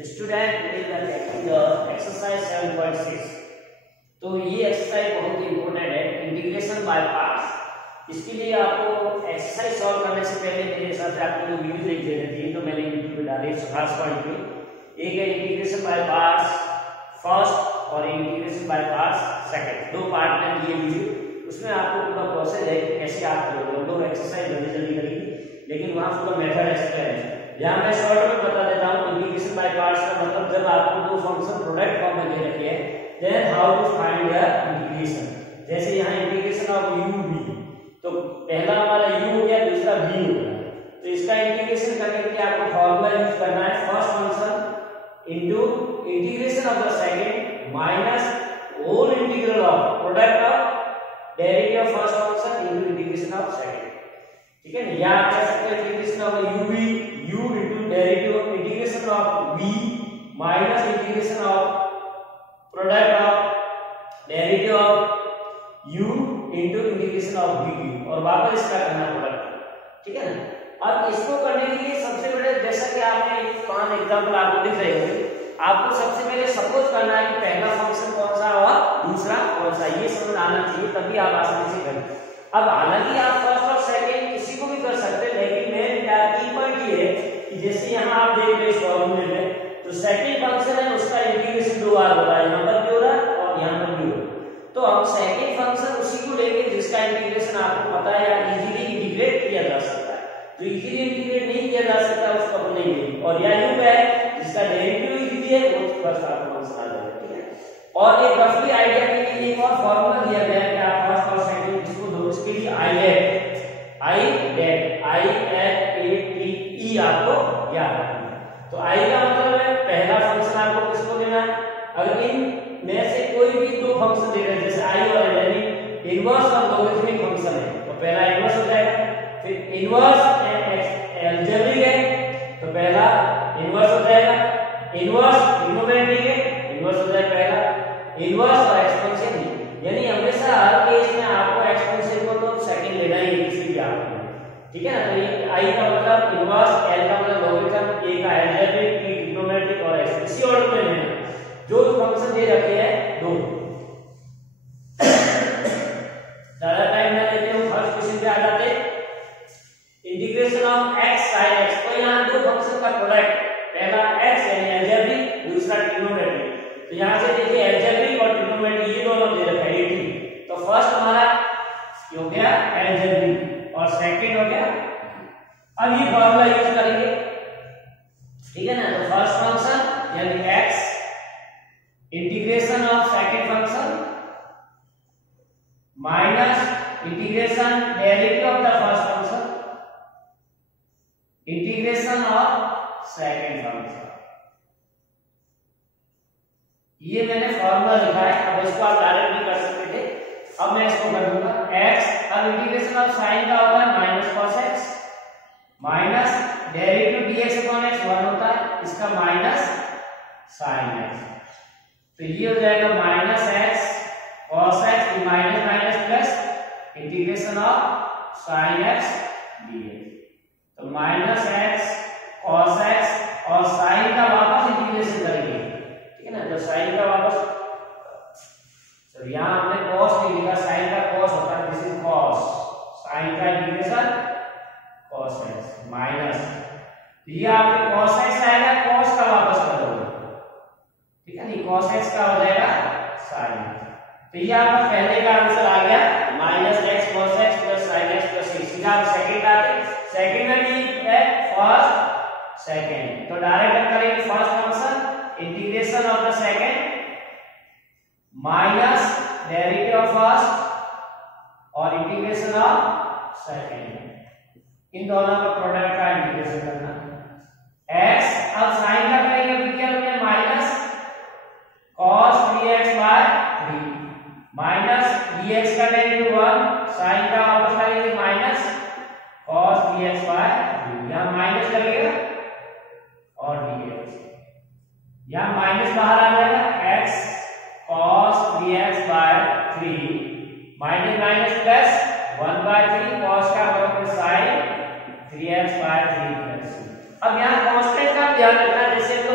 Student exercise 7.6। तो ये exercise बहुत ही इंपॉर्टेंट है, इंटीग्रेशन बाय पार्ट्स। इसके लिए आपको एक्सरसाइज सॉल्व करने से पहले मेरे हिसाब से आपको जो वीडियो देख देने चाहिए, तो मैंने यूट्यूब पे डाले खास पॉइंट पे। एक है इंटीग्रेशन बाय पार्ट्स फर्स्ट और इंटीग्रेशन बाय पार्ट्स सेकंड, दो पार्ट में ये वीडियो। उसमें आपको पूरा प्रोसेस है कि कैसे आप करोगे। हम लोग एक्सरसाइज जल्दी जल्दी करेंगे, लेकिन वहां पूरा मेथड एक्सप्लेन है। यहाँ मैं शॉर्ट में बता देता हूँ। इंटीग्रेशन बाय पार्ट्स का मतलब जब आपको दो फंक्शन प्रोडक्ट फॉर्म में दे रखे हैं, then how to find the integration. जैसे यहाँ इंटीग्रेशन ऑफ u v, तो पहला हमारा u हो गया, दूसरा v हो गया। तो इसका इंटीग्रेशन करने के लिए आपको फॉर्मूला यूज करना है, first function into integration of the second minus whole integral of product of derivative of first function into integration of second. ठीक है, या आप कह सकते हैं integration of uv u into derivative of integration of v minus integration of product of derivative of u into integration of v, और वापस इसका करना प्रोडक्ट। ठीक है ना। अब इसको करने के लिए सबसे पहले, जैसा कि आपने 5 एग्जांपल आपको दिख रहे होंगे, आपको सबसे पहले सपोज करना है कि पहला फंक्शन कौन सा और दूसरा कौन सा, ये समझ आना चाहिए, तभी आप आसानी से करें। अब हालांकि आप फर्स्ट और सेकंड किसी को भी कर सकते हैं, लेकिन मेन क्या की पॉइंट ये है कि जैसे यहाँ आप देख रहे हैं इस फॉर्मूले में, तो सेकंड फंक्शन है उसका इंटीग्रेशन दो बार हो रहा है, यहाँ पर भी हो रहा है और यहाँ पर भी हो रहा है। तो हम सेकंड फंक्शन उसी को लेंगे जिसका इंटीग्रेशन आपको पता है या इजीली इंटीग्रेट किया जा सकता है। जो इजीली इंटीग्रेट नहीं किया जा सकता उसको अपन नहीं लेंगे, और या यूं है जिसका डेरिवेटिव इजीली है वो फर्स्ट आपको फंक्शन आ जाएगा। ठीक है, और एक रफली आइडिया के लिए एक और फार्मूला दिया गया है कि आप फर्स्ट और सेकंड जिसको दो, इसके लिए आई आपको याद रखना है। तो आई का मतलब है पहला फंक्शन आपको किसको लेना है। अगर इन में से कोई भी दो फंक्शन दे रहे हैं, जैसे आई और एल यानी इनवर्स और लॉगरिथमिक फंक्शन है, तो पहला इनवर्स हो जाएगा। फिर इनवर्स अलजेब्रिक है, तो पहला इनवर्स हो जाएगा। इनवर्स ट्रिग्नोमेट्रिक है, इनवर्स हो जाएगा पहला। इनवर्स और एक्सपोनेंशियल, यानी हमेशा हर केस में आपको एक्सपोनेंशियल को तो सेकंड लेना ही है किसी भी आपको। ठीक है ना। तो ये आई का मतलब इनवर्स, एल का मतलब लॉगरिथम, ए का अलजेब्रिक, बी ट्रिग्नोमेट्रिक और एक्सपोनेंशियल, इसी ऑर्डर में लेना। जो फंक्शन दे रखे हैं दो, ज्यादा टाइम ना लेते हैं, फर्स्ट क्वेश्चन पे आ जाते हैं। Integration of x sin x, तो यहाँ दो फंक्शन का प्रोडक्ट, पहला x यानी अलजेब्रिक, दूसरा ट्रिग्नोमेट्रिक। तो यहाँ से देखिए अलजेब्रिक और ट्रिग्नोमेट्रिक ये दोनों दे रखा है 80। तो फर्स्ट हमारा हो गया अलजेब्रिक और सेकंड हो गया। अब ये फॉर्मूला यूज करेंगे, ठीक है ना। तो फर्स्ट फंक्शन यानी x integration of second function minus integration derivative of the first function integration of second function. ये मैंने फॉर्मूला लिखा है, अब इसको आप डायरेक्ट भी कर सकते थे, अब मैं इसको कर दूंगा x। अब इंटीग्रेशन ऑफ साइन का होता है minus cos x minus derivative dx upon x 1 होता है, इसका माइनस sin x। तो ये हो जाएगा minus x cos x minus minus plus integration of sin x dx। तो माइनस x cos x और sin का वापस इंटीग्रेशन करेंगे। ठीक है ना। जब sin का वापस, तो यहाँ हमने cos नहीं लिखा, sin का cos होता है, दिस इज cos, sin का इंटीग्रेशन cos x माइनस, ये आपके cos x आएगा, cos का वापस कर दोगे। ठीक है नहीं, cos x का हो जाएगा sin। तो ये आपका पहले का आंसर आ गया minus x cos x plus sin x plus x। सीधा आप सेकंड आते, सेकंड में भी है फर्स्ट सेकंड, तो डायरेक्ट करेंगे first function integration of the second minus derivative of first और इंटीग्रेशन ऑफ सेकंड, इन दोनों का प्रोडक्ट का इंटीग्रेशन करना। x अब sin का करेंगे, फिर क्या होगा minus cos 3x by 3 minus dx का डेरिवेटिव 1, sin का वापस करेंगे माइनस cos 3x बाय 3, यहाँ माइनस लगेगा और dx, यहाँ माइनस बाहर आ जाएगा x cos 3x by 3 minus minus plus 1 by 3 cos का मतलब sin 3x बाय 3 प्लस। अब यहाँ कांस्टेंट का ध्यान रखना, जैसे तो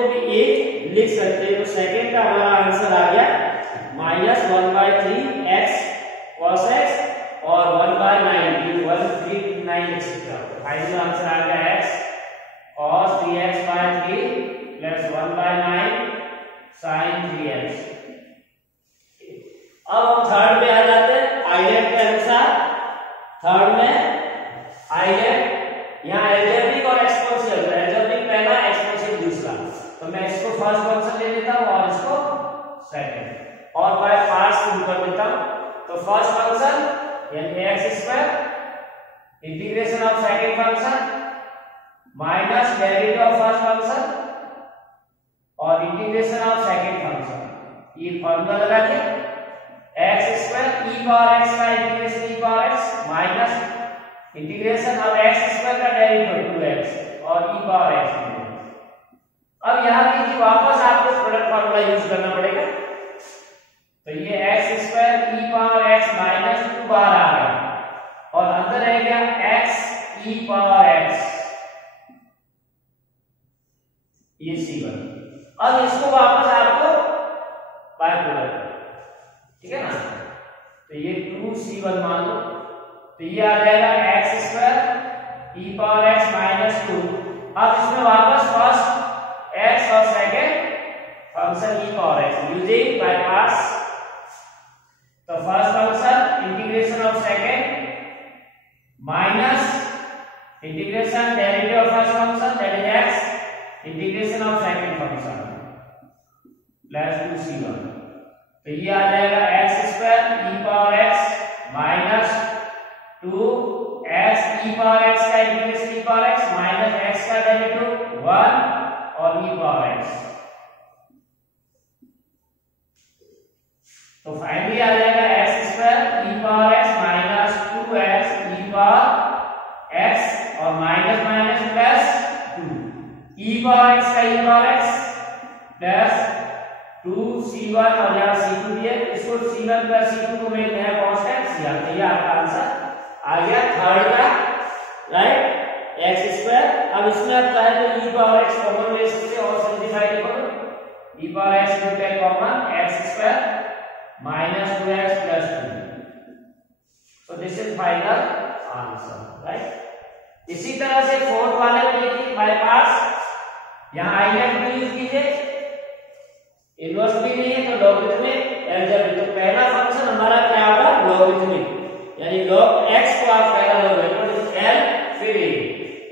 को भी एक लिख सकते हैं। तो सेकंड का हमारा आंसर आ गया -1/3 x cos x और 1/9 1/3 एक्सेट्रा। फाइनल आंसर आ गया x cos 3x/3 plus 1/9 sin 3x। अब हम थर्ड में आ जाते हैं आइडेंट के अनुसार। थर्ड में आइडेंट यहाँ एल्जेब्रिक और एक्सपोनेंशियल, एल्जेब्रिक पहला एक्सपोनेंशियल दूसरा, तो मैं इसको फर्स्ट फंक्शन ले लेता हूँ और इसको सेकंड और बाय पार्ट्स शुरू कर देता हूँ। तो फर्स्ट फंक्शन यानी x² integration of second function minus derivative of first function और इंटीग्रेशन ऑफ सेकंड फंक्शन। ये फॉर्मूला लगा के x² e पावर x का integration e power x minus integration of x² का डेरिवेटिव 2x और e power x। अब यहां देखिए वापस आपको प्रोडक्ट फार्मूला यूज करना पड़ेगा। तो ये x² e power x minus 2 बार आ गया और अंदर रह गया x e पावर x, ये c1। अब इसको वापस आपको बाय प्रोडक्ट, ठीक है ना, तो ये 2c1 मान लो। तो ये आ जाएगा x² e power x minus 2। अब इसमें वापस फर्स्ट x और second function e power x using by parts. तो first function integration of second minus integration derivative of first function that is x integration of second function plus 2c1। तो ये आ जाएगा x² e power x minus 2x e power x का integration e power x minus x का derivative 1 और e power x। तो finally आ जाएगा x² e power x minus 2x e power x और minus minus plus 2 e power x का e power x plus 2c1 और यहाँ c2 दिया, इसको c1 प्लस c2 को मैं नया कांस्टेंट c तो ये आपका आंसर आ गया थर्ड का, राइट, x²। अब इसमें आप चाहे तो e पावर x कॉमन ले सकते हैं और सिंपलीफाई करो। e पावर x को take common x² minus 2x plus 2। So this is final answer, right. इसी तरह से फोर्थ वाले में देखिए बाय पार्ट्स, यहाँ आइडेंट भी यूज कीजिए, इनवर्स भी नहीं है तो लॉगरिथमिक एल्जेब्रिक। तो पहला फंक्शन हमारा क्या होगा, लॉगरिथमिक, यानी log x को आप पहला लॉगरिथम l फिर a,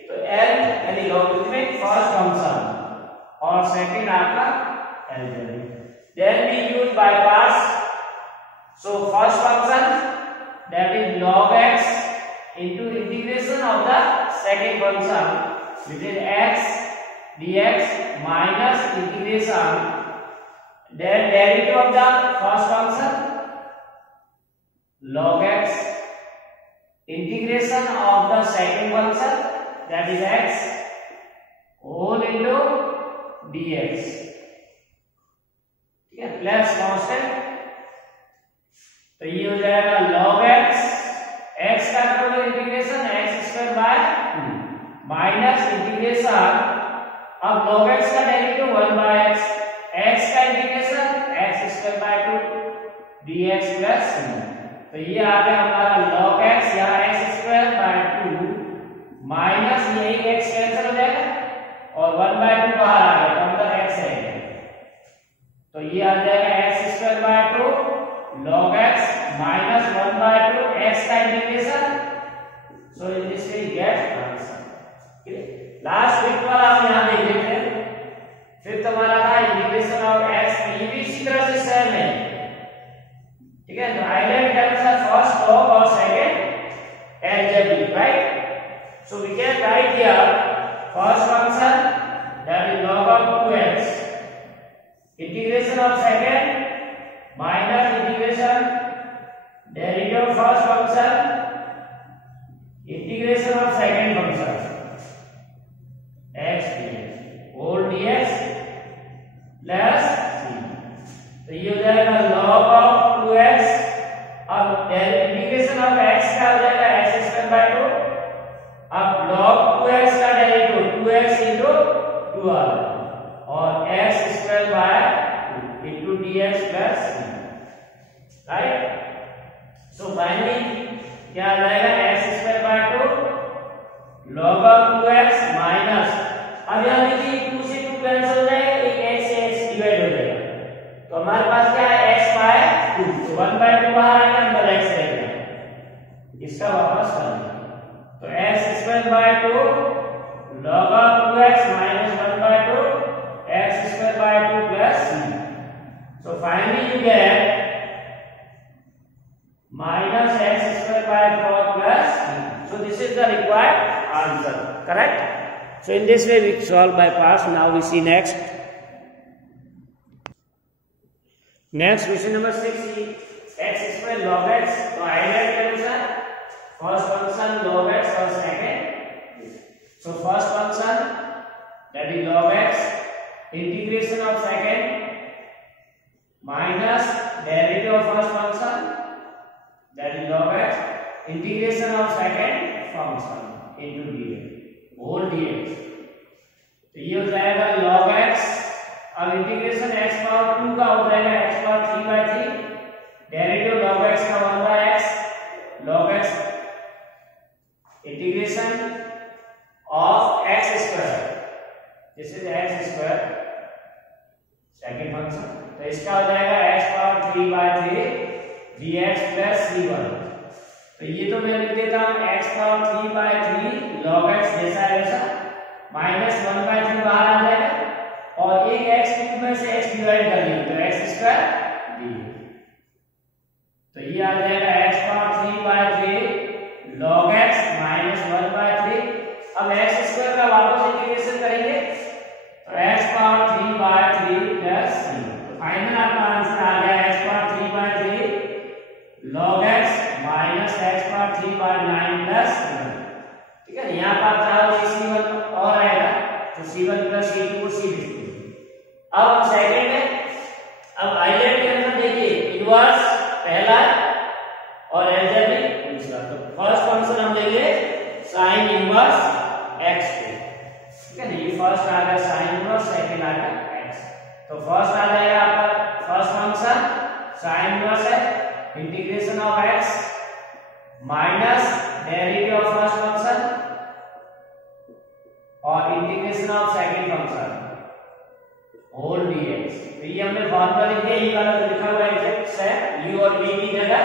तो l यानी लॉगरिथमिक फर्स्ट फंक्शन और सेकंड आपका algebraic. Then we use by parts. So first function that is log x into integration of the second function which is x dx minus integration then derivative of the first function log x integration of the second function that is x whole into dx, ठीक है, plus constant. तो ये हो जाएगा log x का total integration x² by 2 minus integration, अब log x का derivative 1/x, x का integration x² by 2 dx plus 2। तो ये आ गया हमारा log x यहाँ x² बाय 2 माइनस ये x कैंसिल हो जाएगा और 1/2 बाहर आ गया तो अंदर x है, तो ये आ जाएगा x² by 2 log x minus 1/2 x का integration. So in this way get answer. Last fifth वाला हम यहाँ देख लेते हैं। फिफ्थ हमारा था इंटीग्रेशन ऑफ x, ये भी इसी तरह से सेम है, ठीक है। तो आइडेंट के अनुसार फर्स्ट लॉग और second algebraic, right. So we can write here first function that is log of 2x integration of second minus integration derivative of first function integration of second function x dx whole dx plus c। तो ये हो जाएगा log of 2x, अब integration of x का हो जाएगा x² by 2, अब log 2x का डेरिवेटिव 2x into 2 आ और x square by 2 into dx plus right. So finally क्या आ जाएगा, x square by 2 log of 2x minus, अब यहाँ देखिए 2 से 2 कैंसिल हो जाएगा, एक x से x डिवाइड हो जाएगा, तो हमारे पास क्या है x बाय 2, तो 1 बाय 2 बाहर आएगा, अंदर x रहेगा, इसका वापस कर देंगे, तो x square by 2 log of 2x minus 1 by 2 x square by 2 plus c, so finally you get minus x square by 4 plus c. So this is the required answer, correct? So in this way we solve by parts. Now we see next question number 6 is x square log x, तो highlight के अनुसार first function log x और second, so first function that is log x, integration of second minus derivative of first function that is log x, integration of second function into dx, whole dx, तो ये हो जाएगा log x, अब integration x power 2 का हो जाएगा x power 3 by 3, derivative log x का 1 by x, log x integration of x square, this is x square second function, तो इसका हो जाएगा x power 3 by 3 dx plus c1, तो ये तो मैं लिख देता हूं x power 3 by 3 log x जैसा है वैसा, माइनस 1 by 3 बाहर आ जाएगा, और एक x क्यूब में से x डिवाइड कर दिया तो x स्क्वायर dx, तो ये आ जाएगा x power 3 by 3 log x minus 1 by 3, अब x स्क्वायर का वापस इंटीग्रेशन करेंगे तो x power 3 by 3 plus c, तो फाइनल आपका आंसर आ गया x power 3 by 3 log x minus x power 3 by 9 plus, ठीक है, यहाँ पर चाहो c1 और आएगा तो c1 प्लस c2 को c लिखते हैं। अब हम सेकंड में, अब हाईलाइट के अंदर देखिए इनवर्स पहला और एल्जेब्रिक दूसरा, तो फर्स्ट फंक्शन हम लेंगे sin इनवर्स x को, ठीक है ना, ये फर्स्ट आ गया sin इनवर्स, सेकंड आ गया x, तो फर्स्ट आ जाएगा आपका फर्स्ट फंक्शन sin इनवर्स है, integration of x minus derivative of first function और integration of second function whole dx, तो ये हमने फॉर्मूला लिख दिया, ये वाला जो लिखा हुआ है x है, u और v की जगह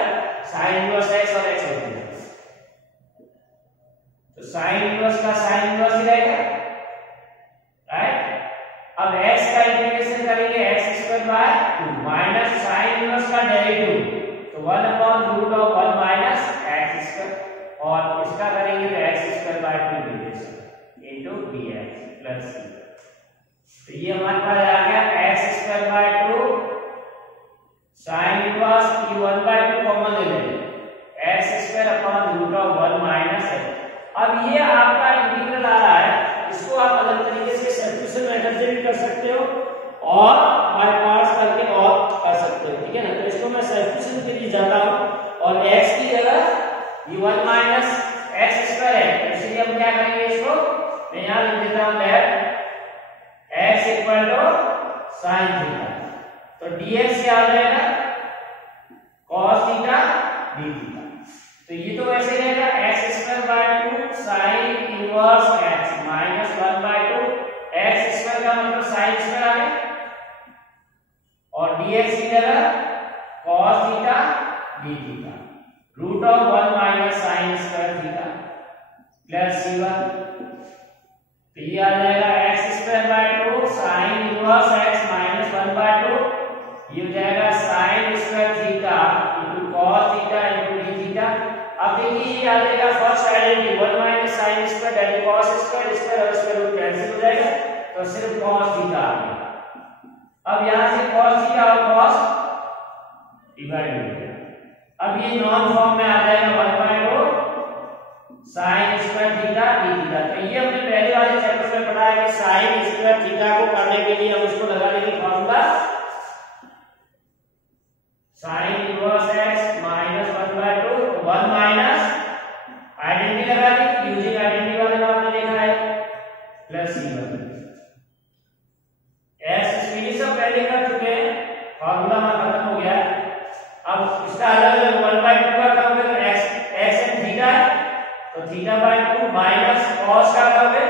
sin इनवर्स x और x लिख दिया, तो sin इनवर्स का sin इनवर्स ही रहेगा, राइट। अब x का इंटीग्रेशन करेंगे x square by 2 minus sin inverse का डेरिवेटिव, तो 1 upon root of 1 minus x square, और इसका करेंगे तो x square by 2 integration into dx plus c, तो ये हमारे पास आ गया x square by 2 sin inverse की 1 बाय 2 कॉमन ले लेंगे, x square upon root of 1 minus x, अब ये आपका इंटीग्रल आ रहा है, इसको आप अलग तरीके से सब्स्टिट्यूशन मेथड से भी कर सकते हो और बाय पार्ट्स करके और कर सकते हो, ठीक है ना, तो इसको मैं सब्स्टिट्यूशन के लिए जाता हूं और x की जगह ये 1 माइनस x स्क्वायर है, तो इसलिए हम क्या करेंगे, इसको मैं यहां लिख देता हूं that x equal to sin theta, तो dx क्या हो जाएगा cos थीटा d थीटा, तो ये तो वैसे रहेगा x square by 2 sin inverse x minus 1 by 2 x square का मतलब sin स्क्वायर आ गया, और dx की जगह cos theta d theta root of 1 minus sin square theta plus c1, तो ये आ जाएगा x square by 2 sin inverse x minus 1 by 2, ये हो जाएगा sin square theta into cos theta into d theta. अब देखिए ये आ जाएगा first identity 1 minus sin square that is cos square, square और स्क्वायर रूट कैंसिल हो जाएगा, तो सिर्फ cos थीटा आ गया। अब यहां से cos थीटा और cos डिवाइड हो गया, अब ये नॉन फॉर्म में आ जाएगा 1 by 2 sin square theta d theta, तो ये हमने पहले वाले चैप्टर में पढ़ा है कि sin स्क्वायर थीटा को करने के लिए हम उसको लगा लेंगे formula sin inverse x minus 1 by 2 1 minus identity लगा दी, यूजिंग आइडेंटिटी वाले में आपने देखा है, प्लस c1 ये सब पहले कर चुके हैं, फॉर्मूला में खत्म हो गया है। अब इसका अलग अलग 1/2 का करोगे तो x एंड थीटा है, तो θ/2 माइनस cos का करोगे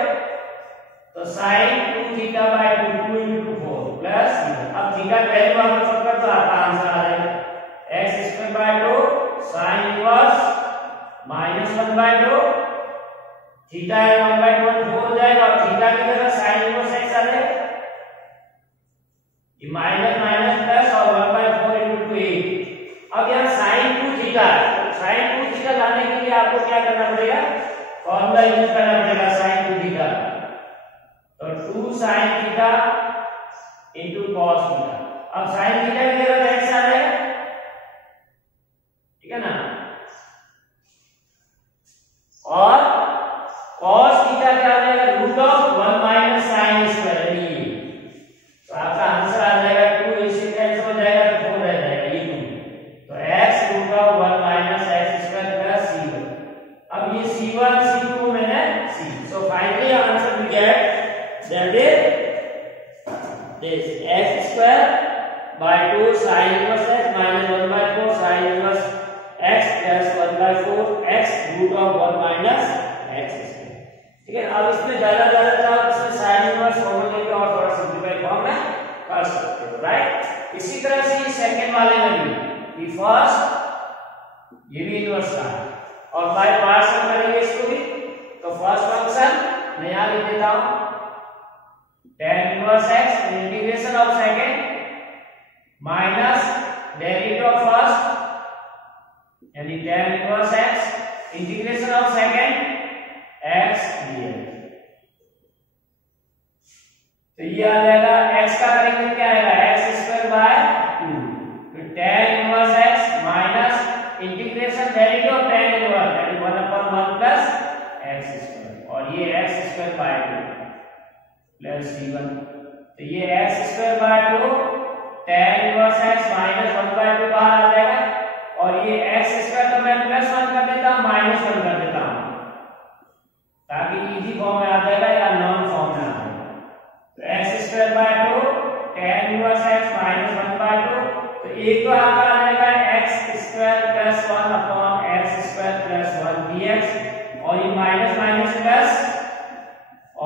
तो sin 2θ/2 2 into 4 प्लस अब थीटा वैल्यू आप पुट कर तो आपका आंसर आ जाएगा x² sin inverse minus 1/2 theta 1/2 4 हो जाएगा और थीटा की जगह sin इनवर्स x आ जाएगा, ये माइनस माइनस प्लस और 1/4 into 2 8। अब यहाँ sin 2θ sin 2θ लाने के लिए आपको क्या करना पड़ेगा, फॉर्मूला यूज करना पड़ेगा sin 2θ, तो 2 sin θ into cos θ। अब sin θ की जगह x आ जाएगा, ठीक है ना, और cos θ क्या आ जाएगा root of 1 minus sin square, तो आपका आंसर आ जाएगा 2 इससे कैंसिल हो जाएगा तो 4 रह जाएगा ये 2, तो x root of 1 minus x square plus c1। अब ये c1 c2 मैंने c, so finally answer we get that is this x square by 2 sin inverse x minus 1/4 sin inverse x plus 1/4 x root of 1 minus x square, ठीक है। अब इसमें ज्यादा था इसमें sin इनवर्स फॉर्मूला लेके और थोड़ा सिंपलीफाई फॉर्म में कर सकते हो, राइट। इसी तरह से सेकंड वाले में भी फर्स्ट ये भी इनवर्स था और बाय पार्ट्स हम करेंगे इसको भी, तो फर्स्ट फंक्शन मैं यहां लिख देता हूं tan inverse x integration of second minus derivative of first यानी tan inverse x integration of second x dx, तो ये आ जाएगा x का करेंगे क्या आएगा x² 2 फिर tan inverse x minus integration derivative of tan inverse यानी 1/1 प्लस x² और ये x² 2 प्लस c1, तो ये x² 2 tan inverse x minus 1/2 बाहर आ जाएगा और ये x² तो मैं प्लस 1 कर देता हूं माइनस 1 कर देता हूं ताकि इजी फॉर्म में आ जाएगा या नॉन फॉर्म में आ जाएगा, तो x² 2 tan inverse x minus 1/2, तो एक तो आपका आ जाएगा x² plus 1 upon x² plus 1 dx और ये माइनस माइनस प्लस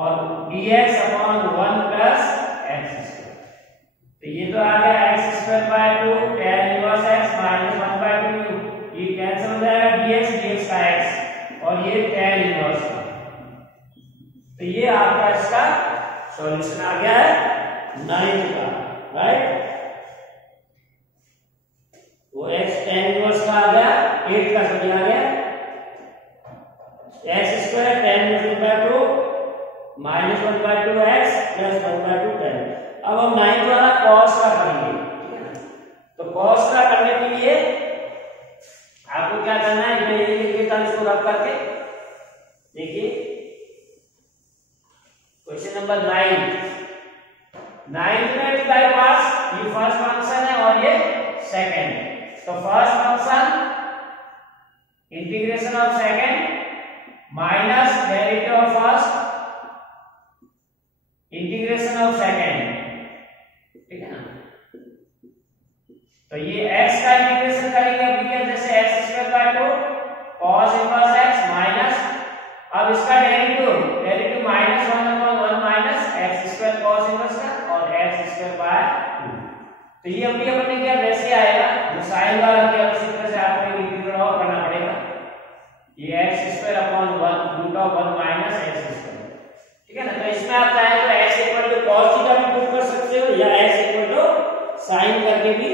और dx अपॉन 1 प्लस x², तो ये तो आ गया x² 2 tan inverse x minus 1/2, ये कैंसिल हो जाएगा dx का x और ये tan इनवर्स का, तो ये आपका इसका सॉल्यूशन आ गया है 9 का, राइट। वो x tan इनवर्स का आ गया 8 का समझ आ गया x² tan inverse 2 minus 1/2 x plus 1/2 tan। अब हम 9 वाला cos का करेंगे, ठीक है ना, तो cos का करने के लिए आपको क्या करना है, मैं ये लिख देता हूं इसको रख करके, देखिए क्वेश्चन नंबर 9 में बाय पार्ट्स, ये फर्स्ट फंक्शन है और ये सेकंड है, तो first function integration of second minus derivative of first integration of second, ठीक है ना, तो ये x का इंटीग्रेशन करेंगे अब जैसे x² 2 cos inverse x minus, अब इसका derivative minus 1/1 minus x² cos inverse का और x² 2, तो ये अभी अपने क्या वैसे आएगा जो साइन वाला किया उसी तरह से आपको इंटीग्रेट और करना पड़ेगा, ये x² upon 1 root of 1 minus x², ठीक है ना, तो इसमें आप चाहे तो x equal to cos theta भी पुट कर सकते हो या x इक्वल टू sin करके भी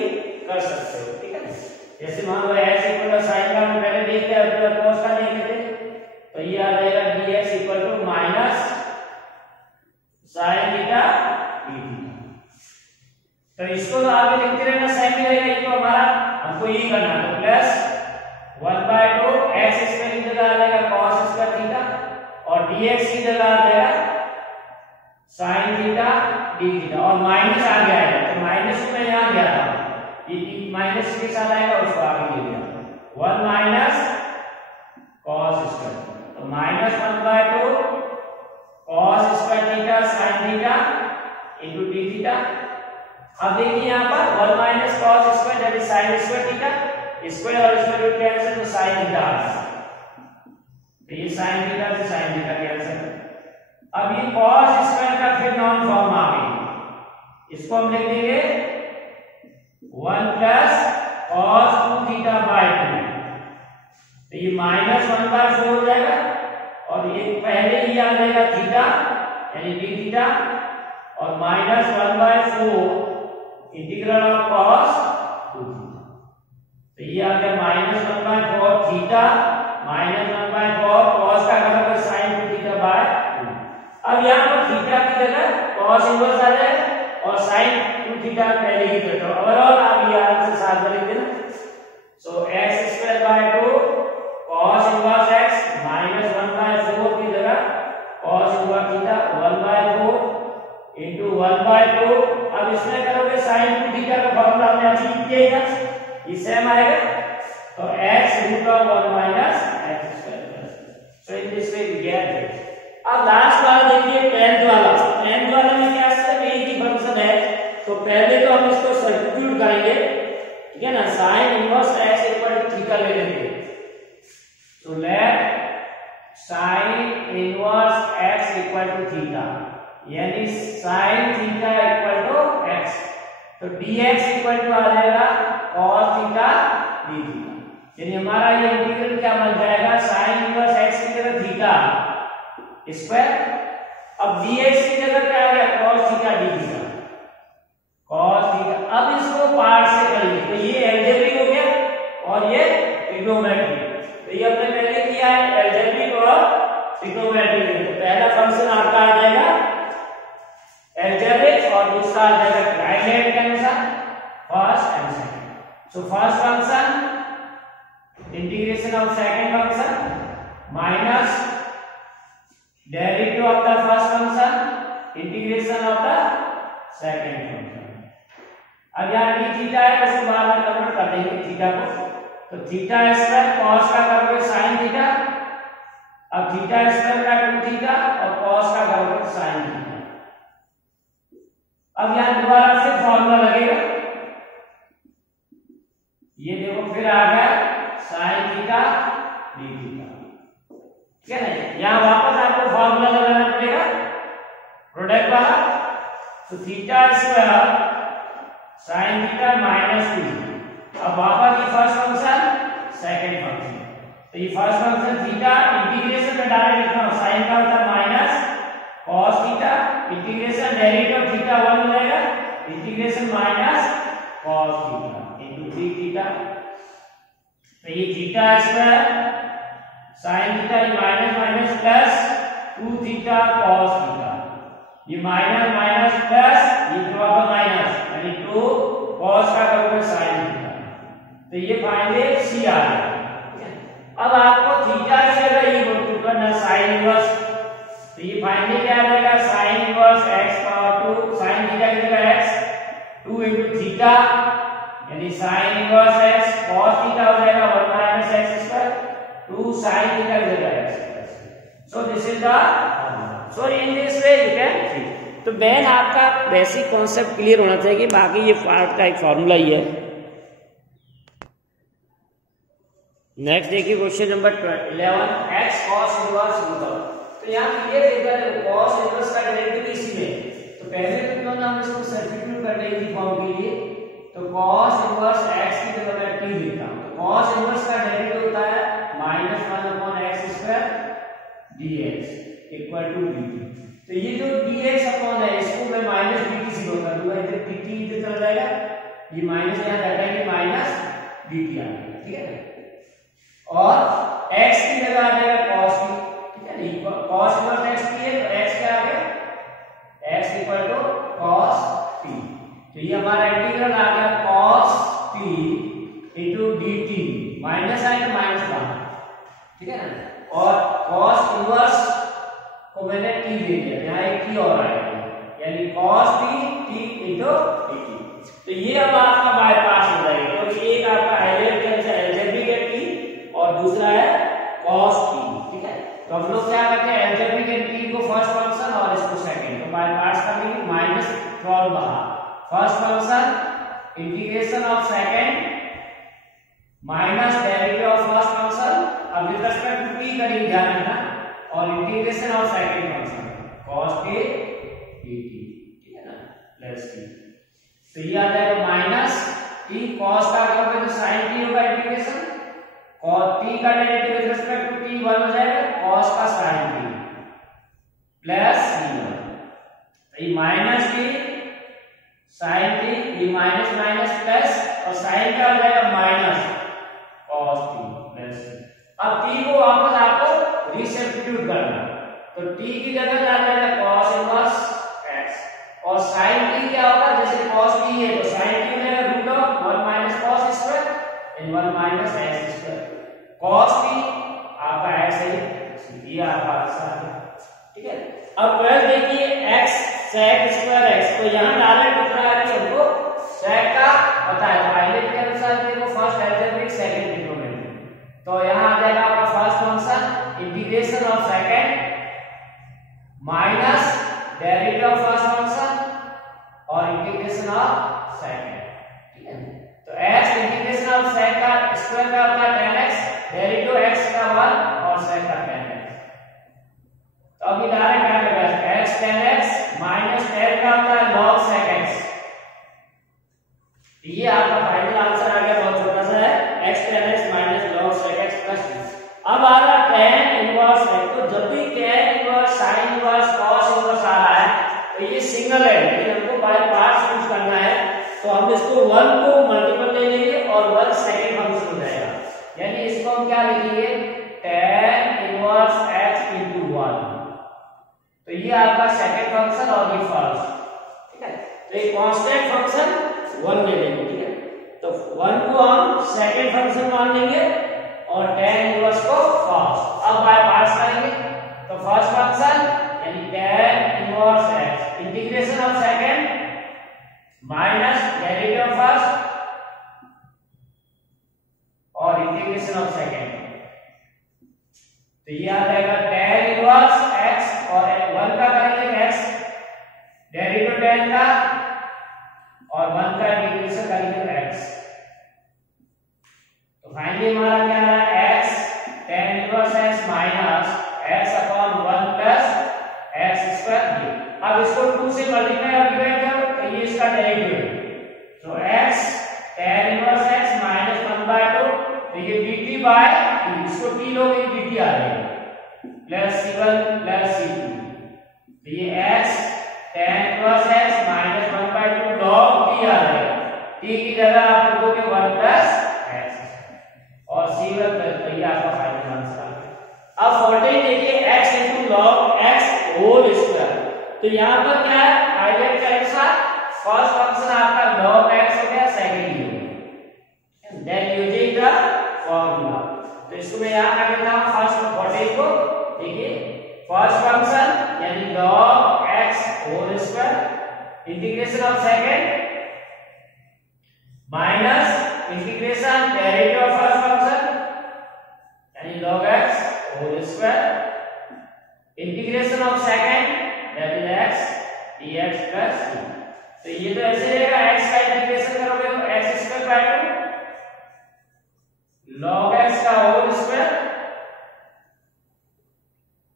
कर सकते हो, ठीक है ना, जैसे मान लो x इक्वल टू sin का हम पहले देखते हैं फिर cos का देखते थे, तो ये आ जाएगा dx equal to minus sin theta d, तो इसको तो आगे लिखते रहना sin भी रहेगा, ये तो हमारा हमको ये करना है, तो प्लस 1/2 x² की जगह आ जाएगा cos² थीटा और dx की जगह आ जाएगा sin थीटा d थीटा और माइनस आ गया है, तो माइनस में यहां गया था, ये माइनस के साथ आएगा उसको आगे ले लिया 1 माइनस cos², तो minus 1/2 cos² theta sin theta into d theta अब देखिए यहाँ पर 1 minus cos square that is sine square theta, square और स्क्वायर रूट कैंसिल तो साइन थीटा आ गया, तो ये साइन थीटा से साइन थीटा कैंसिल। अब ये कॉस स्क्वायर का फिर नॉन फॉर्म आ गई, इसको हम लिख देंगे 1 प्लस कॉस 2 थीटा बाय 2, तो ये माइनस 1/4 हो जाएगा और ये पहले ही आ जाएगा थीटा यानी डी थीटा और minus 1/4 integral of cos 2 theta, तो ये आ गया माइनस 1/4 थीटा माइनस 1/4 कॉस का घातांक साइन 2 थीटा बाय 2। अब यहाँ पर थीटा की जगह कॉस इनवर्स आ जाएगा और साइन 2 थीटा पहले ही करते हो, ओवरऑल आप ये आराम से साथ में लिख देना। सो x square by 2 cos inverse x minus 1/4 की जगह cos इनवर्स थीटा 1/4 into 1/2। अब इसमें करोगे sin 2 थीटा का फॉर्मूला हमने अचीव किया था, ये सेम आएगा, तो x root of 1 minus x square. So in this way we get this. अब लास्ट वाला देखिए 10th वाला में क्या सब एक ही फंक्शन है, तो पहले तो हम इसको सब्स्टिट्यूट करेंगे, ठीक है ना, sin inverse x equal to theta ले लेंगे, तो let sin inverse x equal to theta यानी sin theta equal to x, तो dx इक्वल टू आ जाएगा cos थीटा d थीटा, यानी हमारा ये इंटीग्रल क्या बन जाएगा sin इनवर्स x की जगह थीटा स्क्वायर, अब dx की जगह क्या आ गया cos theta d theta, cos theta. अब इसको पार्ट से करेंगे, तो ये अलजेब्रिक हो गया और ये ट्रिग्नोमेट्रिक, तो ये हमने पहले किया है अलजेब्रिक और ट्रिग्नोमेट्रिक। तो पहला फंक्शन आपका आ जाएगा अलजेब्रिक और दूसरा आ जाएगा राइट हैंड के अनुसार first and second. So first function integration of second function minus derivative of the first function integration of the second function. अब यहाँ डी थीटा है, उसको बाद में कन्वर्ट कर देंगे थीटा को, तो थीटा स्क्वायर कॉस का करोगे साइन थीटा, अब थीटा स्क्वायर का 2 थीटा और कॉस का करोगे साइन थीटा। अब यहाँ दोबारा से फॉर्मूला लगेगा, ये देखो फिर आ गया साइन थीटा डी थीटा, ठीक है ना, यहाँ वापस आपको फॉर्मूला लगाना पड़ेगा प्रोडक्ट वाला, तो theta square sine theta minus 2। अब वापस ये फर्स्ट फंक्शन सेकंड फंक्शन, तो ये फर्स्ट फंक्शन थीटा इंटीग्रेशन में डायरेक्ट लिखना हो, साइन का होता minus cos theta integration derivative theta 1 हो जाएगा integration minus cos theta into 3 theta, तो ये थीटा स्क्वायर sin थीटा ये minus minus plus 2 theta cos theta, ये माइनस माइनस प्लस ये बराबर माइनस यानी 2 cos का करोगे sin थीटा, तो ये फाइनली c आ गया। अब आपको थीटा की जगह ये पुट करना sin इनवर्स, तो ये फाइनली क्या आ जाएगा sin inverse x power 2 sin theta की जगह x 2 into थीटा यानी sin inverse x cos theta हो जाएगा 1 minus x square 2 sin theta की जगह x। So this is the, so in this way you can see। तो Ben आपका basic concept clear होना चाहिए, बाकी ये पार्ट का एक फॉर्मूला ही है। नेक्स्ट देखिए question number 11 x cos inverse root of, तो यहाँ क्लियर देखा है cos इनवर्स का डेरिवेटिव इसी में, तो पहले तो क्यों ना हम इसको सब्स्टिट्यूट कर दें इसी फॉर्म के लिए, तो cos इनवर्स x की जगह मैं t लिखता हूं, तो cos इनवर्स का डेरिवेटिव होता है -1/x square dx equal to dt, तो ये जो dx अपॉन है इसको मैं माइनस dt से कर दूंगा, इधर dt इधर चला जाएगा, ये माइनस यहां हटाएंगे माइनस dt आ गया, ठीक है, और x की जगह आ जाएगा cos t, ठीक है ना, cos इनवर्स x की है तो x क्या आ गया x equal to cos t, तो ये हमारा इंटीग्रल आ गया cos t into dt, minus आएगा माइनस बाहर, ठीक है ना, और cos इनवर्स को मैंने t दे दिया, यहाँ एक t और आएगा यानी cos t into dt, तो ये अब आपका बाईपास हो जाएगा, क्योंकि एक आपका अलजेब्रिक है t और दूसरा है cos t, ठीक है, तो हम लोग क्या करते हैं अलजेब्रिक t को फर्स्ट फंक्शन और इसको सेकंड, तो बाय पार्ट्स कर लेंगे माइनस 12 बाहर, first function integration of second minus derivative of first function, अब विद रिस्पेक्ट टू t करेंगे ध्यान रखना, और integration of second function cos t dt, ठीक है ना, प्लस t। तो ये आ जाएगा माइनस t cos का करोगे तो sin t होगा इंटीग्रेशन, और t का derivative with respect to t 1 हो जाएगा cos का sin t प्लस c1। तो ये माइनस t sin t, ये माइनस माइनस प्लस, और sin का हो जाएगा minus cos t plus c। अब t को वापस आपको रीसब्स्टिट्यूट करना, तो t की जगह आ जाएगा cos इनवर्स x, और sin t क्या होगा, जैसे cos t है तो sin t हो जाएगा root of 1 minus cos square in 1 minus x square, cos t आपका x है, ये आपका आंसर आ गया, ठीक है। अब ट्वेल्थ देखिए x sec स्क्वायर x, तो यहां डायरेक्ट उतरा है कि हमको sec का पता है, तो आइडेंटिटी के अनुसार देखो फर्स्ट अलजेब्रिक सेकंड ट्रिग्नोमेट्री, तो यहां आ जाएगा आपका first function integration of second minus derivative of first function और इंटीग्रेशन ऑफ सेकंड, ठीक है। तो x इंटीग्रेशन ऑफ sec का स्क्वायर का होता है 10x, डेरिवेटिव x का 1 और sec का 10x, तो अभी डायरेक्ट क्या करेगा x 10x माइनस 10 का होता है log sec x, ये आपका फाइनल आंसर आ गया, बहुत छोटा सा है, x 10x minus log sec x plus t। अब आ रहा tan इनवर्स x, तो जब भी tan inverse sin inverse cos inverse आ रहा है तो ये सिंगल है, लेकिन हमको बाय पार्ट्स यूज करना है, तो हम इसको 1 को मल्टीपल ले लेंगे और 1 सेकंड फंक्शन हो जाएगा, यानी इसको हम क्या लिखेंगे tan इनवर्स x into 1, तो ये आपका सेकंड फंक्शन और ये फर्स्ट, ठीक है। तो ये कांस्टेंट फंक्शन 1 ले लेंगे, ठीक है, तो 1 को हम सेकंड फंक्शन मान लेंगे और tan इनवर्स को फर्स्ट। अब बाय पार्ट्स करेंगे, तो फर्स्ट फंक्शन यानी tan inverse x integration of second minus derivative of first और इंटीग्रेशन ऑफ सेकंड, तो ये आ जाएगा tan इनवर्स x और 1 का करेंगे x डेरिवेटिव tan का और 1 का इंटीग्रेशन करेंगे x, तो फाइनली हमारा क्या आ रहा है x tan inverse x minus x upon 1 plus x square. अब इसको 2 से मल्टीप्लाई और डिवाइड करो तो ये इसका डेरिवेटिव है, तो x tan inverse x minus 1/2, तो ये dt बाय t, इसको t लोगे dt आ जाएगा प्लस c1 प्लस c2, तो ये x tan inverse x minus 1/2 log t आ जाएगा, t की जगह आप लिखोगे 1 प्लस x और c1 प्लस, तो ये आपका फाइनल आंसर आ गया। अब 14 देखिए x into log x whole square, तो यहां पर क्या है आइडेंटिटी के अनुसार फर्स्ट फंक्शन आपका log x हो गया, सेकंड ही हो गया, देन यूजिंग द फार्मूला, तो इसको मैं यहां कर देता हूं फर्स्ट 14 को, देखिए फर्स्ट फंक्शन यानी log x whole square integration of second minus integration derivative of first function यानी log x whole square integration of second that is x dx plus t, तो ये तो ऐसे रहेगा x का इंटीग्रेशन करोगे तो x square by 2 log x का होल स्क्वायर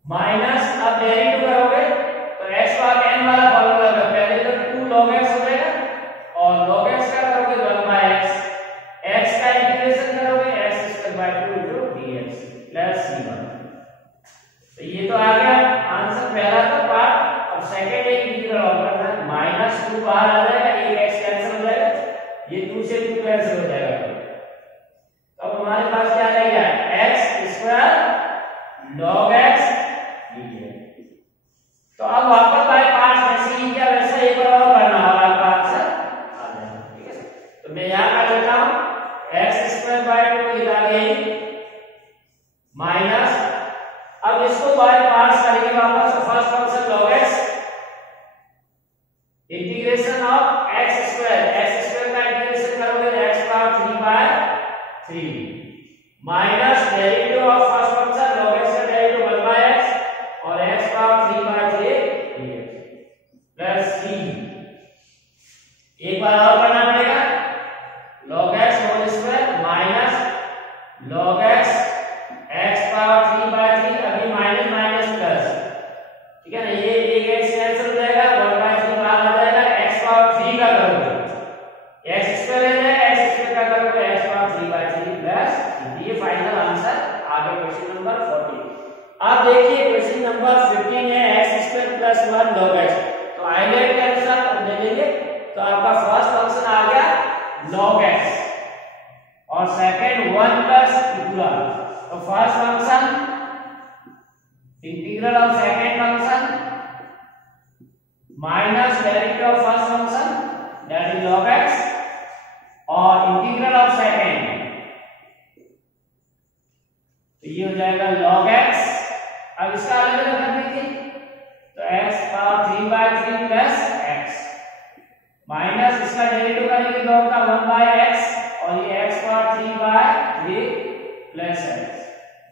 माइनस, अब डेरिवेटिव करोगे तो x का n वाला फॉर्मूला का पहले तो 2 log x हो जाएगा और log x का करोगे 1 बाय x का इंटीग्रेशन करोगे x square by 2 into dx plus c1, तो ये तो आ गया आंसर पहला का पार्ट। अब सेकंड एक इंटीग्रल और करना है, माइनस 2 बाहर आ जाएगा, एक x कैंसिल हो जाएगा, ये 2 से 2 कैंसिल हो जाएगा, तो अब हमारे पास क्या रह गया x square log x dx, तो अब वापस बाय पार्ट्स जैसे ही क्या वैसा एक बार और करना है, आपका आंसर आ जाएगा, ठीक है। तो मैं यहां कर लेता हूं x स्क्वायर बाय 2 ये आ गई माइनस, अब इसको बाय पार्ट्स करेंगे वापस, तो first function log x integration of x square का इंटीग्रेशन करोगे तो x power 3 by 3 minus derivative of first function log x का डेरिवेटिव 1 बाय x और x power 3 by 3 dx plus c, एक बार और करना पड़ेगा, log x whole square minus log x x power 3/3, अभी माइनस माइनस प्लस, ठीक है ना, ये एक x कैंसिल हो जाएगा, 1/3 बाहर आ जाएगा, x पावर 3 का करोगे x स्क्वायर है, x स्क्वायर का करोगे x पावर 3/3 प्लस, ये फाइनल आंसर आ गया क्वेश्चन नंबर 14। अब देखिए क्वेश्चन नंबर 15 है x square plus 1 log x, तो आइलेट के अनुसार ले लेंगे, तो आपका फर्स्ट फंक्शन आ गया log x और सेकंड 1 प्लस इंटीग्रल, तो first function integral of second function minus derivative of first function that is log x और इंटीग्रल ऑफ सेकंड, तो ये हो जाएगा log x। अब इसका अलग अलग कर दीजिए, तो x power 3/3 plus x minus इसका डेरिवेटिव करेंगे log का 1/x और ये x power 3/3 plus x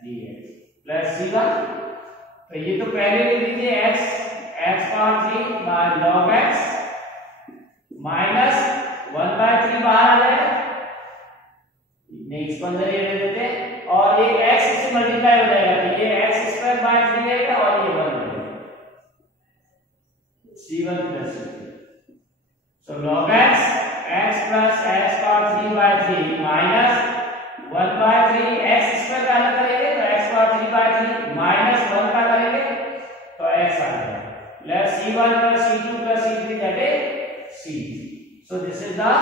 dx plus c1, तो ये तो पहले लिख दीजिए x power 3 log x minus 1/3 बाहर आ जाएगा, नहीं इसको अंदर ये ले देते हैं, और ये x से मल्टीप्लाई हो जाएगा, तो ये x स्क्वायर बाय 3 रहेगा और ये 1 रहेगा, c1 plus c2, so log x plus x power 3/3 minus 1/3 x square का अलग करेंगे तो x पावर 3/3 माइनस 1 का करेंगे तो x आ जाएगा plus c1 plus c2 plus c3 that is c। So this is the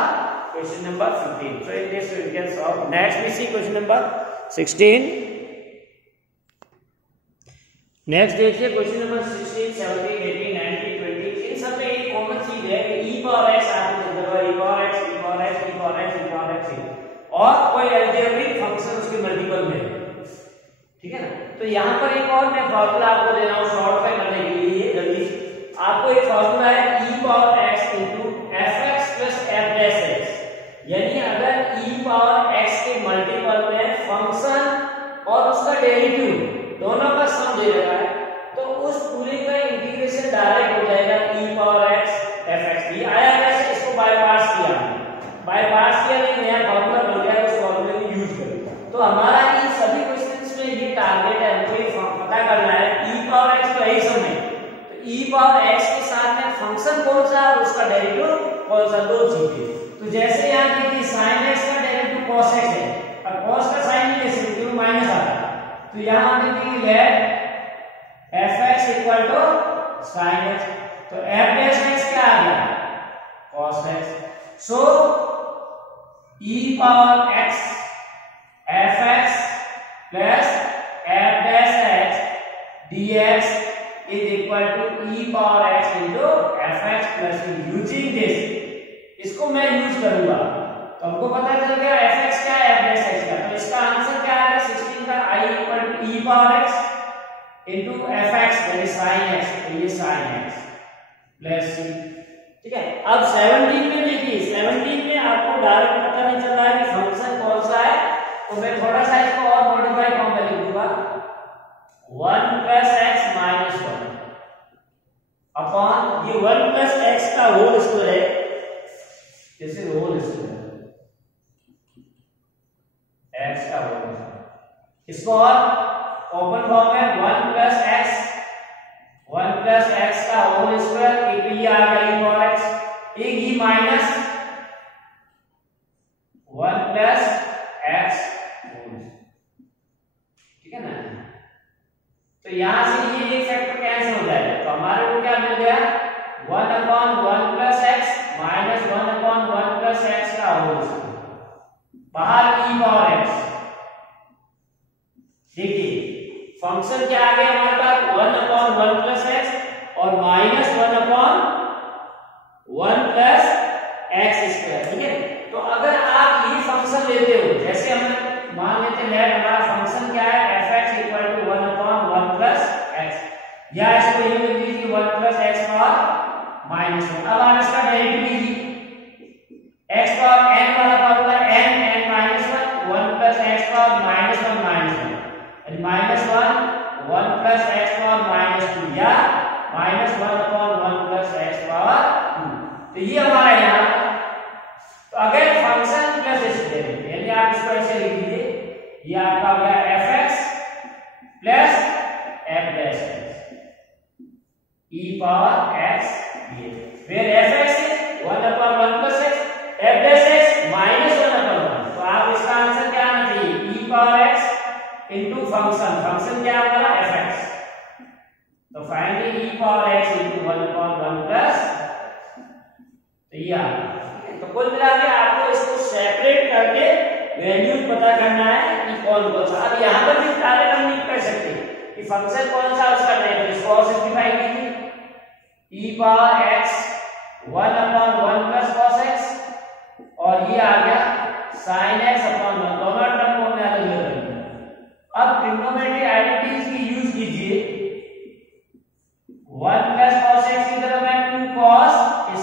question number 15. So in this we can solve. Next we see question number 16. Next देखिए question number 16, 17, 18, 19, 20. इन सब में एक common चीज है कि e power x आपको दे देगा, e power x, e power x, e power x, e power x और कोई अलजेब्रिक फंक्शन उसके मल्टीपल में, ठीक है ना। तो यहाँ पर एक और मैं फॉर्मूला आपको दे रहा हूँ शॉर्टकट करने के लिए, जल्दी आपको एक फॉर्मूला है e power x into fx plus f dash x, यानी अगर e पावर x के मल्टीपल में फंक्शन और उसका डेरिवेटिव दोनों का सम दे रहा है तो उस पूरे का इंटीग्रेशन डायरेक्ट हो जाएगा e पावर x fx। ये आया वैसे इसको बाईपास किया नहीं, नया फॉर्मूला बन गया, उस फॉर्मूले को यूज करें। तो हमारा इन सभी क्वेश्चंस में ये टारगेट है, हमको ये पता करना है e पावर x तो यही सब है, तो e पावर x के साथ में फंक्शन कौन सा और उसका डेरिवेटिव कौन सा, दो चीजें। तो जैसे यहाँ देखिए sin x का डेरिवेटिव cos x है और cos का साइन नहीं ले सकते क्योंकि माइनस आ रहा है, तो यहाँ देखिए let fx equal to sin x, तो f डैश x क्या आ गया cos x। So e power x fx plus f dash x dx is equal to e power x into fx plus using this, इसको मैं use करूंगा तो हमको पता चल गया fx क्या है f डैश x का, तो इसका आंसर क्या आएगा 16 का i equal to e power x into fx that is sin x, तो ये sin x plus c, ठीक है। अब 17 में देखिए, 17 में आपको डायरेक्ट पता नहीं चल रहा है कि फंक्शन कौन सा है, तो मैं थोड़ा सा इसको और मॉडिफाई फॉर्म में लिख दूंगा 1 प्लस x माइनस 1 अपॉन ये 1 प्लस x का होल स्क्वायर है, this is whole square x का होल स्क्वायर, इसको और ओपन फॉर्म में 1 प्लस x का होल स्क्वायर, एक ये आ गया e पावर x, एक ही माइनस 1 प्लस x होल, ठीक है ना। तो यहां से ये एक फैक्टर कैंसिल हो जाएगा, तो हमारे को क्या मिल गया 1 upon 1 plus x minus 1 upon 1 plus x का होल स्क्वायर, बाहर e पावर x। देखिए फंक्शन क्या आ गया हमारे पास 1 अपॉन 1 प्लस x और minus 1 upon 1 plus x square, ठीक है। तो अगर आप ये फंक्शन लेते हो, जैसे हम मान लेते हैं हमारा फंक्शन क्या है fx equal to 1 upon 1 plus x, या इसको ये लिख दीजिए 1 प्लस x पावर माइनस 1। अब आप इसका डेरिवेटिव लीजिए x पावर n वाला formula n minus 1 plus x power minus 1 and minus 1 plus x power minus 2 या minus 1 upon 1 plus x power 2। तो ये हमारा यहाँ पावर x ये where fx is 1 upon 1 plus x, f dash x minus 1 upon 1। तो आप इसका answer क्या आना चाहिए, e power x into function, function क्या होगा fx। तो finally e power x into 1 upon 1 plus, तो ये आ गया। तो कुल मिला के आपको इसको सेपरेट करके वैल्यूज पता करना है कि कौन कौन सा। अब यहाँ पर भी डायरेक्ट हम नहीं कर सकते कि फंक्शन कौन सा उसका नहीं, इसको और सिंपलीफाई कीजिए, e power x 1 upon 1 plus cos x और ये आ गया sin x upon 1, दोनों टर्म को हमने अलग अलग कर दिया। अब ट्रिग्नोमेट्री आइडेंटिटीज की यूज कीजिए, 1 plus cos x की जगह मैं 2 cos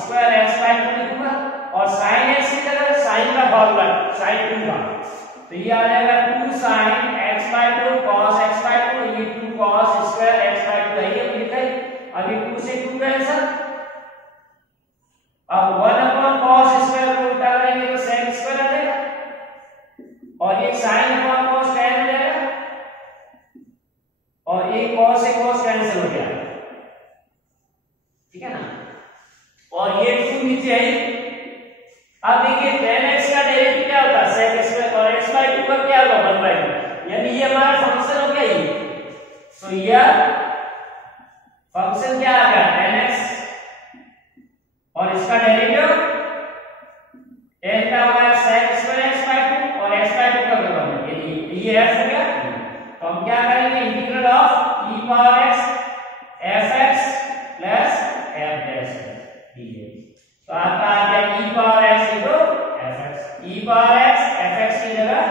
square x by 2 लिखूंगा और sin x की जगह sin का फॉर्मूला sin 2 का, तो ये आ जाएगा 2 sin x by 2 cos x by 2, ये 2 cos square x by 2 है, ये लिखा है। अभी 2 से 2 कैंसिल, अब 1 upon cos square को उल्टा करेंगे तो sec square आ जाएगा और एक sin upon cos tan हो जाएगा और एक cos से cos कैंसिल हो गया, ठीक है ना, और ये 2 नीचे है। अब देखिए tan x का डेरिवेटिव क्या होता है sec स्क्वायर और x by 2 का क्या होगा 1 by 2, यानी ये हमारा फंक्शन हो गया ये। तो यह फंक्शन क्या आ गया tan x और इसका डेरिवेटिव tan का होगा sec स्क्वायर x by 2 और x by 2 का बराबर है, ये f हो गया। तो हम क्या करेंगे, integral of e power x fx plus f dash dx। तो आपका आ गया e power x into fx, e power x fx की जगह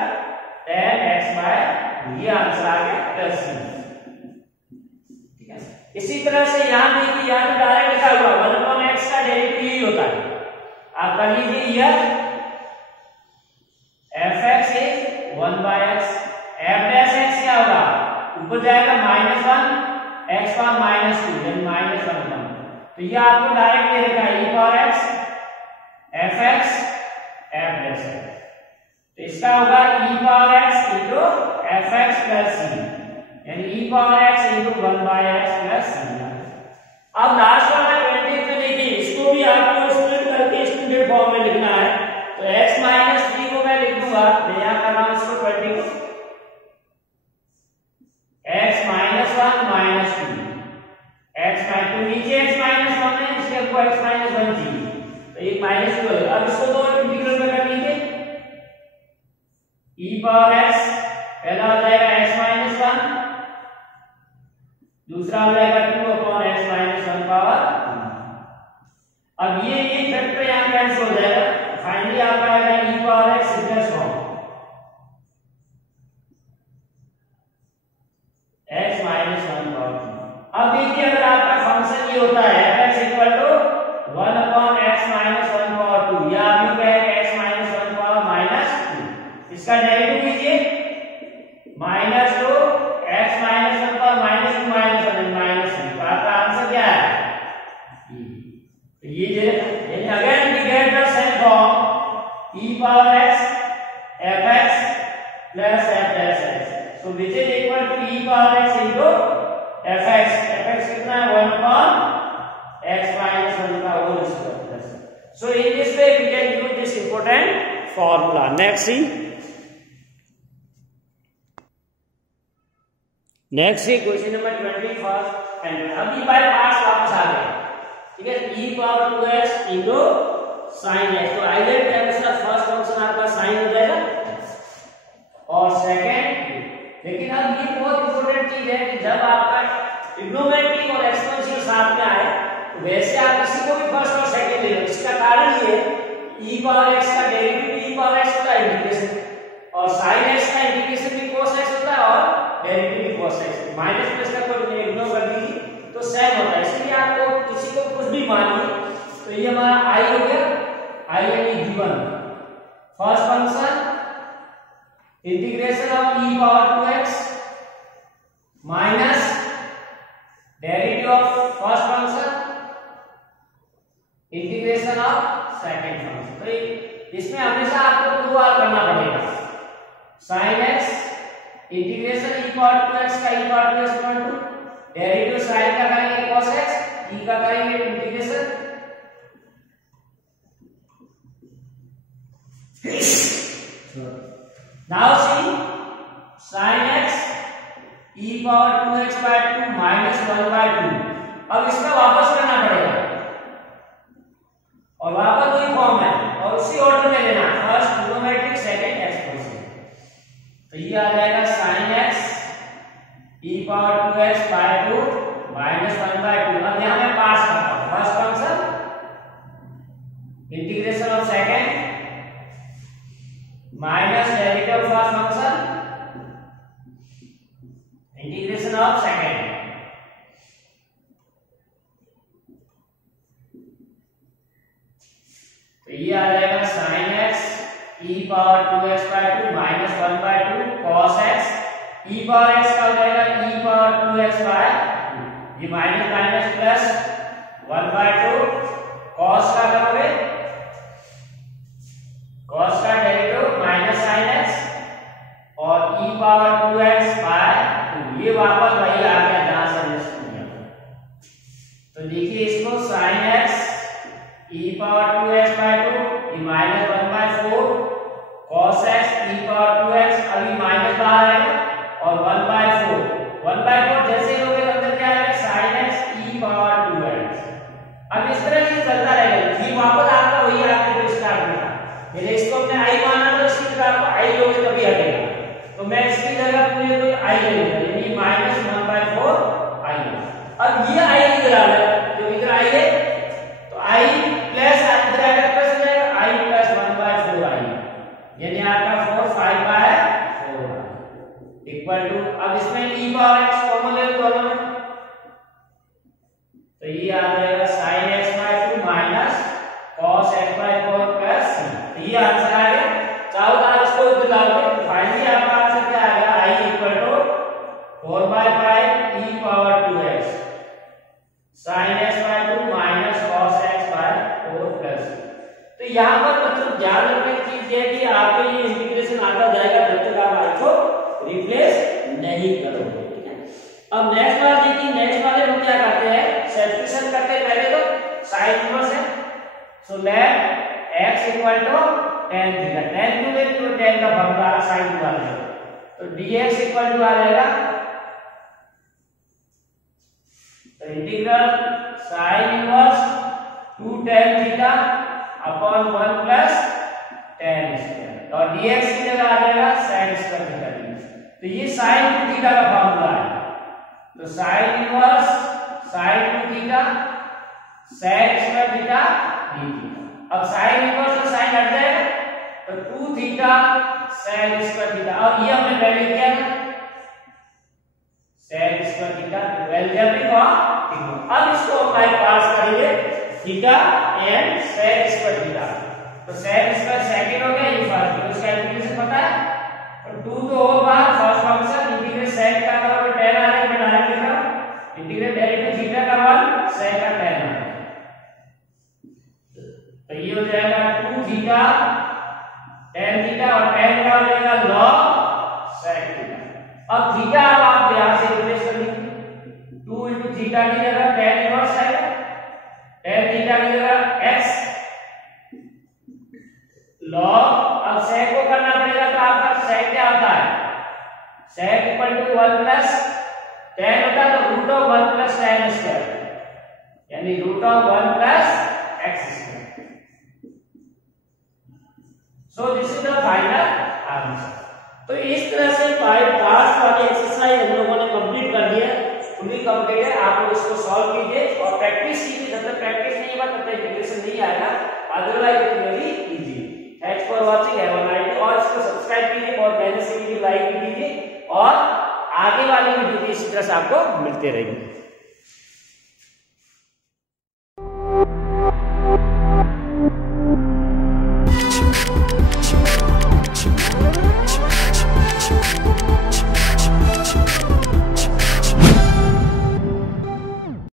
tan x by 2, ये आंसर आ गया प्लस c, ठीक है। इसी तरह से यहां देखिए, यहां तो डायरेक्ट लिखा हुआ 1 upon x का डेरिवेटिव यही होता है, आप कर लीजिए यह fx is 1 by x, f dash x क्या होगा, ऊपर जाएगा -1 x पावर -2 यानी -1, तो ये आपको डायरेक्ट दे रखा है e power x fx f dash x, तो इसका होगा e power x into fx plus c यानी e power x into 1 by x plus c। अब लास्ट वाला 20 में देखिए, इसको भी आपको स्प्लिट करके स्टैंडर्ड फॉर्म में लिखना है, तो x - 3 को मैं लिख दूंगा, मैं यहां कर रहा हूं इसको 20 को x - 1 - 2 x - 2 नीचे x - 1 है इसलिए हमको x - 1 चाहिए, तो एक -2 है। अब इसको दो इंटीग्रल में कर लीजिए, e पावर x पहला हो जाएगा x - 1, दूसरा हो जाएगा 2 upon x - 1 पावर 2। अब ये फैक्टर यहां कैंसिल हो जाएगा, फाइनली आपका आएगा e power x simplest form x - 1 power 2। अब देखिए, अगर आपका फंक्शन ये होता है fx equal to 1 upon x - 1 power 2 या आप यूं कहें x - 1 पावर -2, इसका डेरिवेटिव लीजिए -2 x - 1 पावर -2 - 1 -3, तो आपका आंसर क्या है, तो ये again we get the same form e power x fx plus f dash x, so which is equal to e power x into fx, fx कितना है 1 upon x - 1 का whole square. So in this way we can use this important formula. Next see question number 21 and अभी by parts वापस आ गए, ठीक है, e power 2x into sin x, तो ideal terms का फर्स्ट फंक्शन आपका sin हो जाएगा और सेकंड, लेकिन अब ये बहुत इंपॉर्टेंट चीज है कि जब आपका ट्रिग्नोमेट्रिक और एक्सपोनेंशियल साथ में आए तो वैसे आप किसी को भी फर्स्ट और सेकंड ले लो। इसका कारण ये e पावर x का डेरिवेटिव e पावर x का इंटीग्रेशन और sin x का इंटीग्रेशन भी cos x होता है और डेरिवेटिव भी cos x, माइनस प्लस का कोई इग्नोर कर दीजिए तो सेम होता है। इसलिए आपको किसी को कुछ भी मानिए तो ये हमारा i हो गया, i यानी given first function integration of e power 2x minus derivative of first function integration of second function. तो इसमें हमेशा आपको दो बार करना पड़ेगा, sin x integration e power 2x का e power 2x equal to derivative sin का करेंगे cos x ई का करेंगे integration, now see sin x e power 2x by 2 minus 1 by 2। अब इसका वापस करना पड़ेगा और वापस वही फॉर्म है और उसी ऑर्डर में लेना, फर्स्ट ट्रिग्नोमेट्रिक सेकंड एक्सपोनेंशियल। तो ये आ जाएगा sin x e power 2x by 2 minus 1 by 2। अब यहां मैं पास करता हूं first function integration of second minus derivative of first function integration of second. तो ये आ जाएगा sin x e power 2x by 2 minus 1 by 2 cos x e power x का हो जाएगा e पावर 2x by 2, ये minus minus plus 1 by 2 cos का करोगे cos का डेरिवेटिव माइनस sin x और e पावर 2x by 2, ये वापस वही आ गया जहां से हमने किया। तो देखिए इसको sin x e power 2x by 2 ये minus 1 by 4 cos x e power 2x अभी माइनस बाहर आएगा और 1 by 4 जैसे ही होगा अंदर क्या आएगा sin x e power 2x। अब इस तरह से चलता रहेगा, फिर वापस आपका वही आके जो स्टार्ट होगा। मैंने इसको अपने i माना तो इसी तरह आपको i लोगे तभी हटेगा, तो मैं इसकी जगह पूरे को i ले लूंगा, यानी माइनस 1 by 4 i। अब ये i इधर आ रहा है, जो इधर i है तो i प्लस इधर आएगा प्लस हो जाएगा i प्लस 1 by 4 i, यानी आपका 4 5 by 4 इक्वल टू, अब इसमें e पावर x कॉमन ले लो दोनों में, तो ये आ जाएगा sin x by 2 minus cos x by 4 plus c। ये आंसर आ गया। चाहो तो आप इसको इधर लाओगे तो फाइनली आपका आंसर क्या आएगा i equal to 4 by 5 e power 2x sin x by 2 minus cos x by 4 plus. तो यहाँ पर मतलब ध्यान रखने की चीज ये है कि आपको ये इंटीग्रेशन आता जाएगा जब तक आप i को रिप्लेस नहीं करोगे, ठीक है। अब नेक्स्ट वाला देखिए, नेक्स्ट वाले में क्या करते हैं, सब्स्टिट्यूशन करते हैं। पहले तो sin इनवर्स है, so let x equal to tan theta, tan two में तो tan का फॉर्मूला sin टू आ जाएगा, तो dx इक्वल टू आ जाएगा integral sin inverse 2 tan theta upon 1 plus tan square और dx की जगह आ जाएगा sin स्क्वायर थीटा dx। तो ये sin 2 थीटा का फॉर्मूला है, तो sin inverse sin 2 theta sec square theta d theta. अब sin इनवर्स और sin हट जाएगा तो 2 थीटा sec स्क्वायर थीटा, और ये हमने पहले किया ना sec square theta algebraic form. अब इसको अप्लाई पास करेंगे theta and sec square theta, तो sec स्क्वायर सेकंड हो गया, ये फर्स्ट, तो इसका इंटीग्रेशन पता है, तो 2 तो और बाहर फर्स्ट फंक्शन इंटीग्रेट sec का करोगे tan आ जाएगा, मैं डायरेक्ट लिख रहा हूं इंटीग्रेट डेरिवेटिव थीटा का 1 sec का tan आ जाएगा, तो ये हो जाएगा 2 थीटा tan थीटा और tan का हो जाएगा log sec थीटा। अब थीटा आप यहां से रिप्लेस कर लीजिए, 2 into थीटा की जगह tan इनवर्स आएगा, tan थीटा की जगह x log, अब sec को करना पड़ेगा तो आपका sec क्या होता है, sec equal to 1 plus tan होता है तो root of 1 plus tan square, यानी root of 1 plus x square. So this is the final answer। तो इस तरह से पास्ट वाली एक्सरसाइज हम लोगों ने कंप्लीट कर दिया, फुली कंप्लीट है। आप लोग इसको सॉल्व कीजिए और प्रैक्टिस कीजिए, जब तक प्रैक्टिस नहीं होगा तब तक इंटीग्रेशन नहीं आएगा, otherwise it will be easy. Thanks for watching, have a nice day. और इसको सब्सक्राइब कीजिए, बहुत मेहनत से कीजिए, लाइक कीजिए और आगे वाली वीडियो इसी तरह से आपको मिलते रहेंगे।